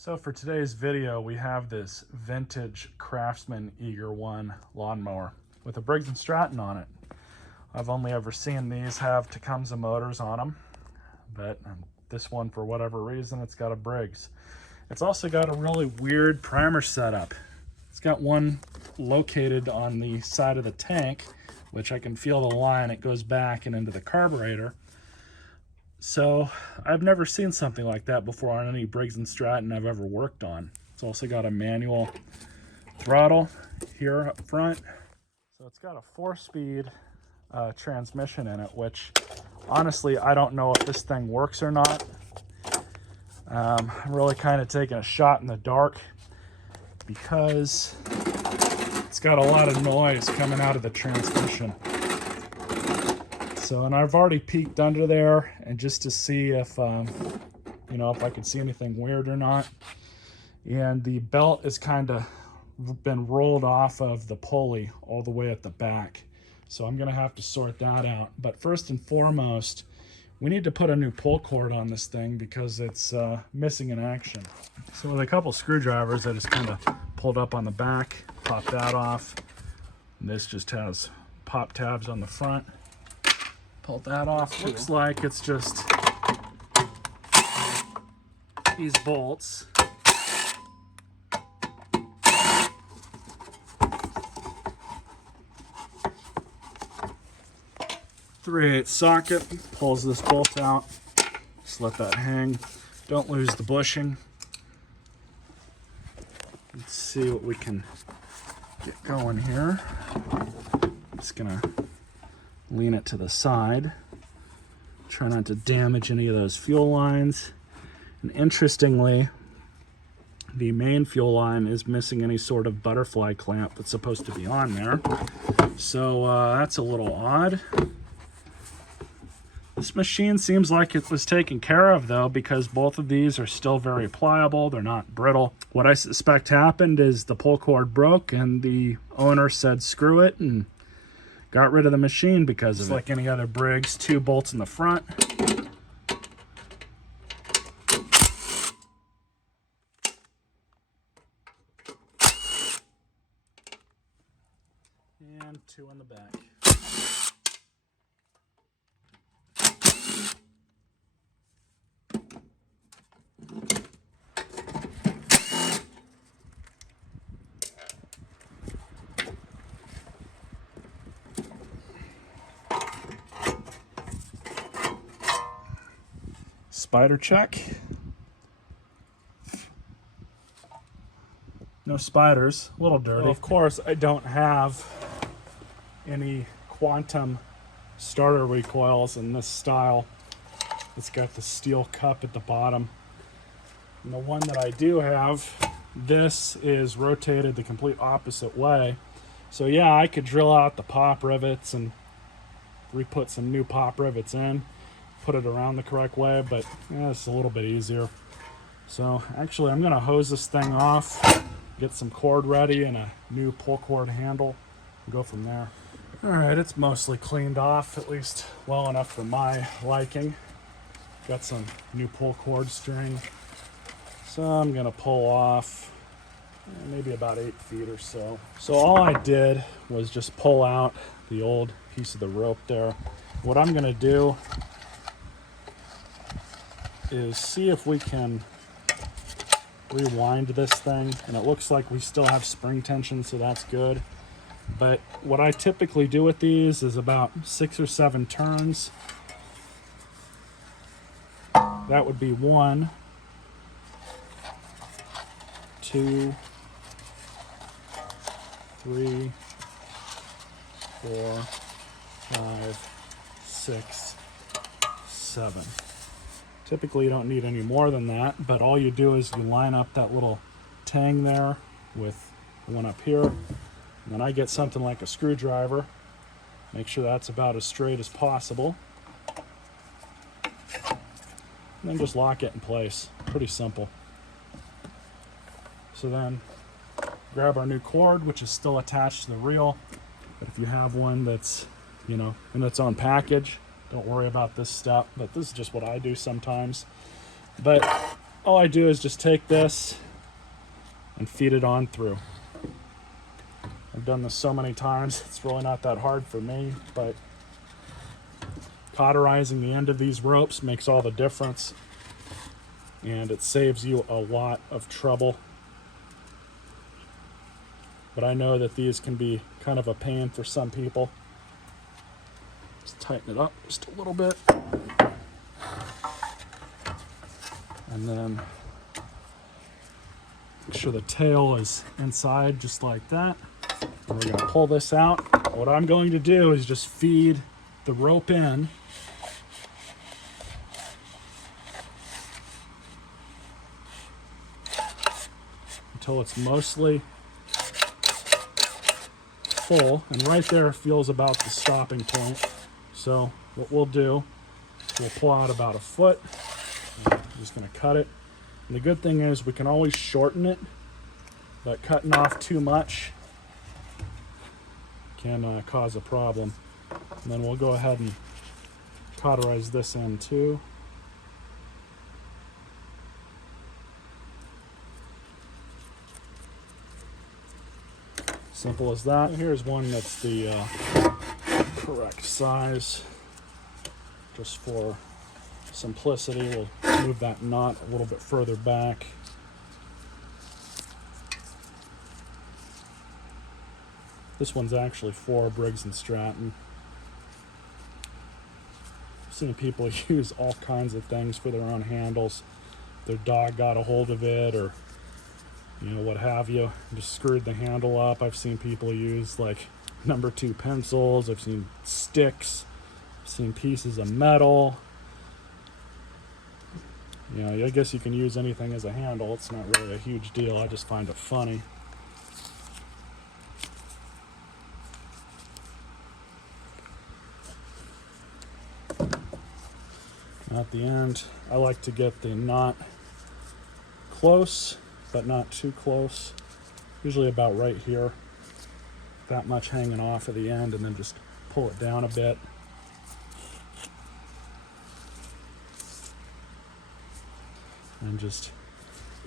So for today's video, we have this vintage Craftsman Eager 1 lawnmower with a Briggs & Stratton on it. I've only ever seen these have Tecumseh motors on them, but this one, for whatever reason, it's got a Briggs. It's also got a really weird primer setup. It's got one located on the side of the tank, which I can feel the line. It goes back and into the carburetor. So I've never seen something like that before on any Briggs & Stratton I've ever worked on. It's also got a manual throttle here up front. So it's got a 4-speed transmission in it, which honestly, I don't know if this thing works or not. I'm really kind of taking a shot in the dark because it's got a lot of noise coming out of the transmission. So, and I've already peeked under there and just to see if, if I could see anything weird or not. And the belt is kind of been rolled off of the pulley all the way at the back. So I'm going to have to sort that out. But first and foremost, we need to put a new pull cord on this thing because it's missing in action. So with a couple screwdrivers, I just kind of pulled up on the back, popped that off. And this just has pop tabs on the front. Pull that off. Looks like it's just these bolts. .3/8 socket pulls this bolt out. Just let that hang. Don't lose the bushing. Let's see what we can get going here. I'm just gonna lean it to the side. Try not to damage any of those fuel lines. And interestingly, the main fuel line is missing any sort of butterfly clamp that's supposed to be on there. So that's a little odd. This machine seems like it was taken care of though, because both of these are still very pliable. They're not brittle. What I suspect happened is the pull cord broke and the owner said screw it and got rid of the machine because of it. Like any other Briggs, 2 bolts in the front. And 2 in the back. Spider check. No spiders, a little dirty. Well, of course, I don't have any quantum starter recoils in this style. It's got the steel cup at the bottom. And the one that I do have, this is rotated the complete opposite way. So yeah, I could drill out the pop rivets and re-put some new pop rivets in. Put it around the correct way, but it's a little bit easier. So actually I'm gonna hose this thing off, get some cord ready and a new pull cord handle, and go from there. All right, it's mostly cleaned off, at least well enough for my liking. Got some new pull cord string. So I'm gonna pull off maybe about 8 feet or so. So all I did was just pull out the old piece of the rope there. What I'm gonna do is see if we can rewind this thing, and it looks like we still have spring tension, so that's good. But what I typically do with these is about 6 or 7 turns. That would be 1, 2, 3, 4, 5, 6, 7. Typically you don't need any more than that, but all you do is you line up that little tang there with the one up here. And then I get something like a screwdriver. Make sure that's about as straight as possible. And then just lock it in place. Pretty simple. So then grab our new cord, which is still attached to the reel. But if you have one that's, in its own package, don't worry about this step, but this is just what I do sometimes. But all I do is just take this and feed it on through. I've done this so many times, it's really not that hard for me, but cauterizing the end of these ropes makes all the difference, and it saves you a lot of trouble. But I know that these can be kind of a pain for some people. Just tighten it up just a little bit. And then make sure the tail is inside just like that. And we're going to pull this out. What I'm going to do is just feed the rope in. Until it's mostly full, and right there feels about the stopping point. So what we'll do, we'll pull out about a foot. I'm just going to cut it. And the good thing is we can always shorten it, but cutting off too much can cause a problem. And then we'll go ahead and cauterize this end too. Simple as that. Here's one that's the correct size. Just for simplicity, we'll move that knot a little bit further back. This one's actually for Briggs & Stratton. I've seen people use all kinds of things for their own handles. Their dog got a hold of it, or what have you, just screwed the handle up. I've seen people use like number 2 pencils. I've seen sticks. I've seen pieces of metal. I guess you can use anything as a handle. It's not really a huge deal. I just find it funny. At the end, I like to get the knot close, but not too close. Usually about right here. That much hanging off of the end, and then just pull it down a bit. And just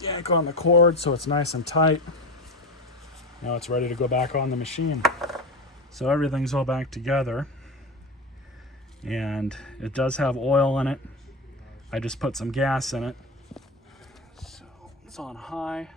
yank on the cord so it's nice and tight. Now it's ready to go back on the machine. So everything's all back together. And it does have oil in it. I just put some gas in it. So it's on high.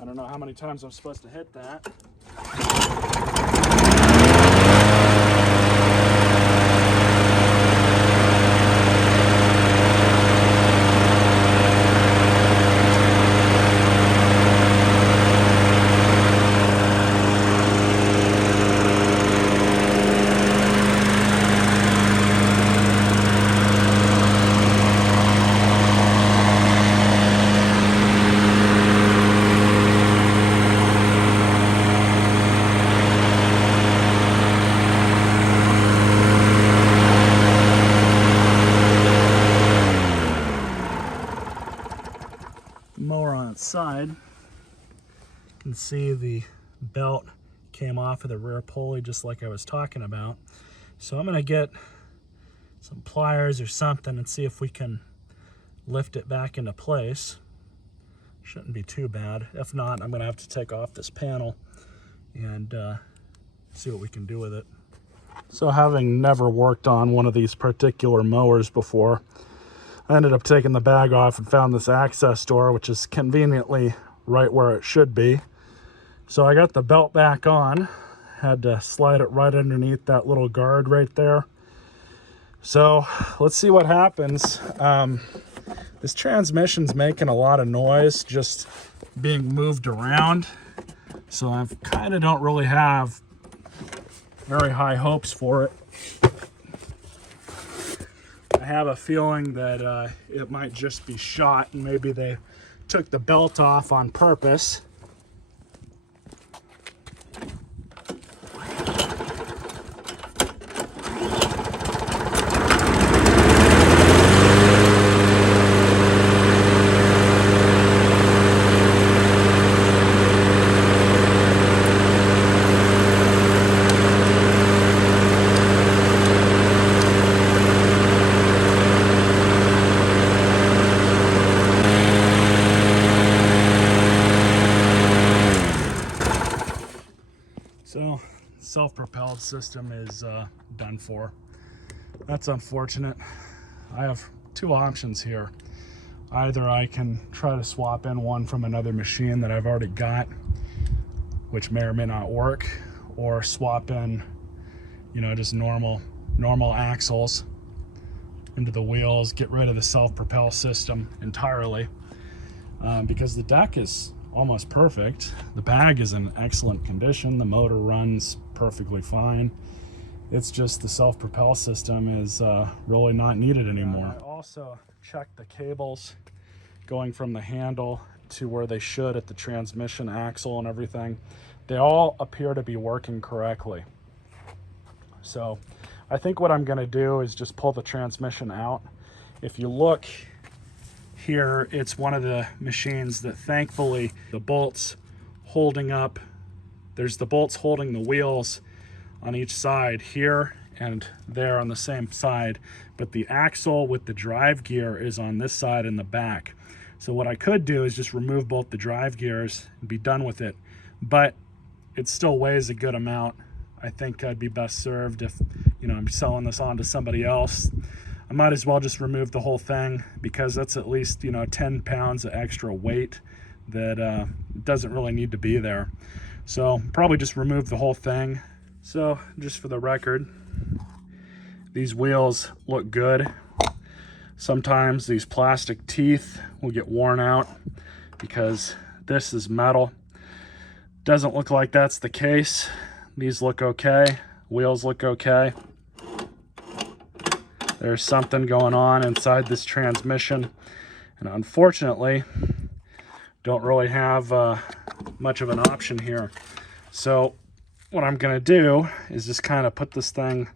I don't know how many times I'm supposed to hit that. Mower on its side, you can see the belt came off of the rear pulley just like I was talking about. So I'm going to get some pliers or something and see if we can lift it back into place. Shouldn't be too bad. If not, I'm going to have to take off this panel and see what we can do with it. So having never worked on one of these particular mowers before, I ended up taking the bag off and found this access door, which is conveniently right where it should be. So I got the belt back on, had to slide it right underneath that little guard right there. So let's see what happens. This transmission's making a lot of noise just being moved around. So I kind of don't really have very high hopes for it. I have a feeling that it might just be shot, and maybe they took the belt off on purpose. self-propelled system is done for. That's unfortunate. I have two options here. Either I can try to swap in one from another machine that I've already got, which may or may not work, or swap in, you know, just normal axles into the wheels, get rid of the self-propel system entirely, because the deck is almost perfect. The bag is in excellent condition. The motor runs perfectly fine. It's just the self-propel system is really not needed anymore. I also checked the cables going from the handle to where they should at the transmission axle and everything. They all appear to be working correctly. So I think what I'm going to do is just pull the transmission out. If you look here, it's one of the machines that thankfully the bolts holding up, there's the bolts holding the wheels on each side here and there on the same side, but the axle with the drive gear is on this side in the back. So what I could do is just remove both the drive gears and be done with it, but it still weighs a good amount. I think I'd be best served if, you know, I'm selling this on to somebody else. I might as well just remove the whole thing, because that's at least, you know, 10 pounds of extra weight that doesn't really need to be there. So probably just remove the whole thing. So just for the record, these wheels look good. Sometimes these plastic teeth will get worn out because this is metal. Doesn't look like that's the case. These look okay. Wheels look okay. There's something going on inside this transmission, and unfortunately don't really have much of an option here. So what I'm gonna do is just kind of put this thing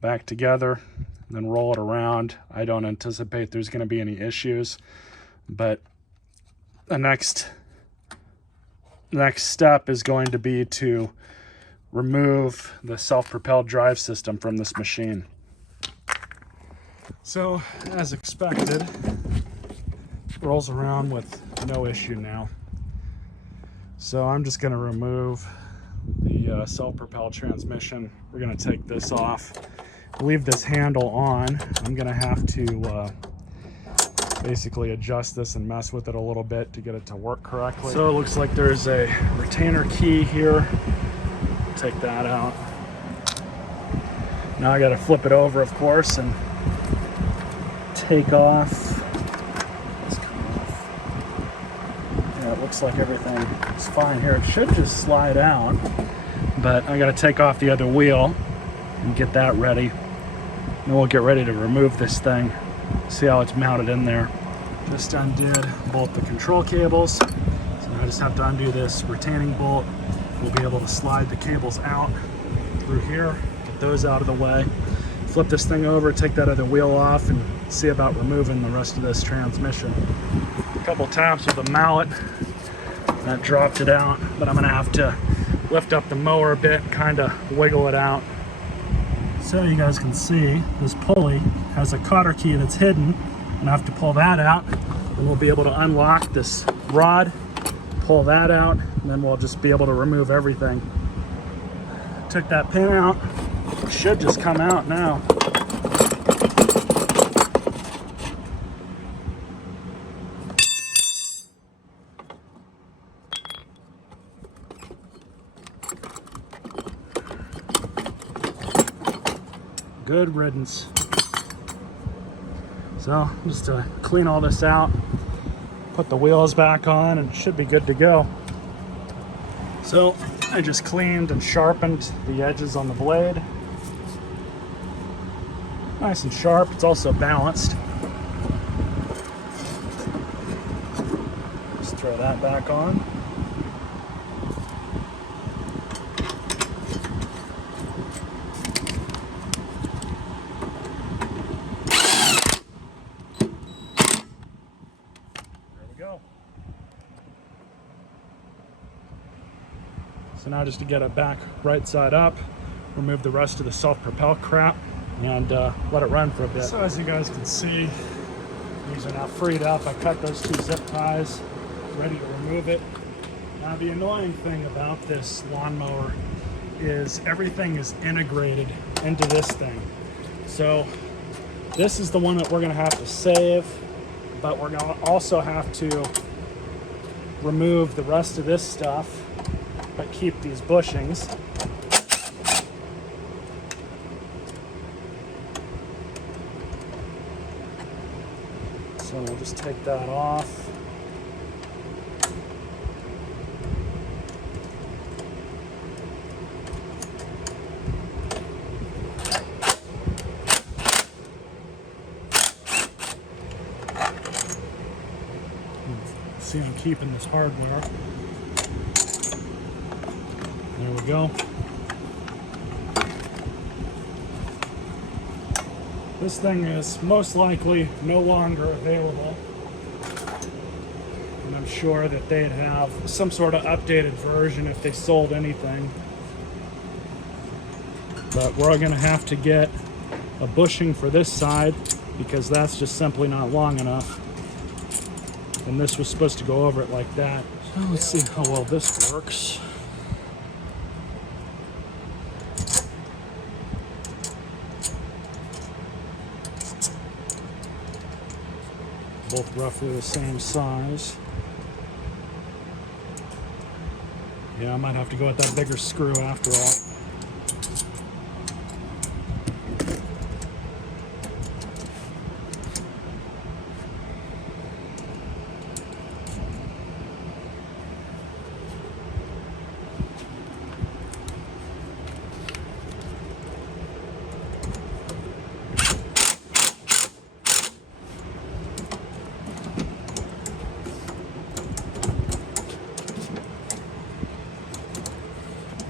back together and then roll it around. I don't anticipate there's gonna be any issues, but the next step is going to be to remove the self-propelled drive system from this machine. So, as expected, it rolls around with no issue now. So I'm just going to remove the self-propelled transmission. We're going to take this off, leave this handle on. I'm going to have to basically adjust this and mess with it a little bit to get it to work correctly. So it looks like there's a retainer key here. Take that out. Now I got to flip it over, of course, and take off. Yeah, it looks like everything is fine here. It should just slide out, but I got to take off the other wheel and get that ready. Then we'll get ready to remove this thing. See how it's mounted in there. Just undid both the control cables. So now I just have to undo this retaining bolt. We'll be able to slide the cables out through here, get those out of the way. Flip this thing over, take that other wheel off, and see about removing the rest of this transmission. A couple taps with a mallet, that dropped it out, but I'm gonna have to lift up the mower a bit and kind of wiggle it out. So you guys can see this pulley has a cotter key that's hidden, and I have to pull that out, and we'll be able to unlock this rod, pull that out, and then we'll just be able to remove everything. Took that pin out. It should just come out now. Good riddance. So just to clean all this out, put the wheels back on, and it should be good to go. So I just cleaned and sharpened the edges on the blade. Nice and sharp. It's also balanced. Just throw that back on. There we go. So now just to get it back right side up, remove the rest of the self-propel crap, and let it run for a bit. So as you guys can see, these are now freed up. I cut those two zip ties, ready to remove it. Now the annoying thing about this lawnmower is everything is integrated into this thing. So this is the one that we're going to have to save, but we're going to also have to remove the rest of this stuff, but keep these bushings. So we'll just take that off. See, I'm keeping this hardware. There we go. This thing is most likely no longer available. And I'm sure that they'd have some sort of updated version if they sold anything. But we're going to have to get a bushing for this side because that's just simply not long enough. And this was supposed to go over it like that. So let's see how well this works. Both roughly the same size. Yeah, I might have to go with that bigger screw after all.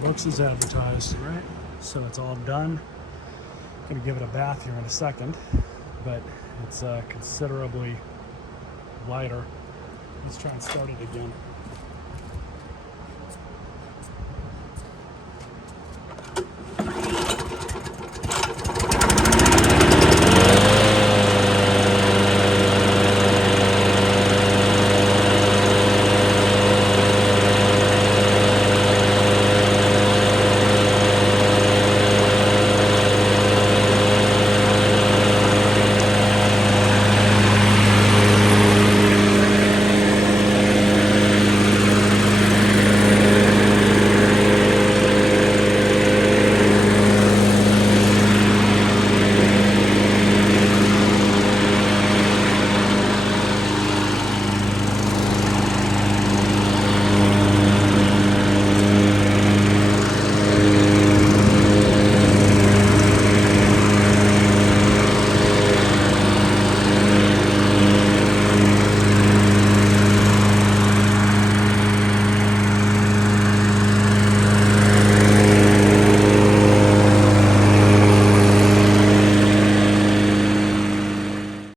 Works as advertised, right? So it's all done. I'm gonna give it a bath here in a second, but it's considerably lighter. Let's try and start it again.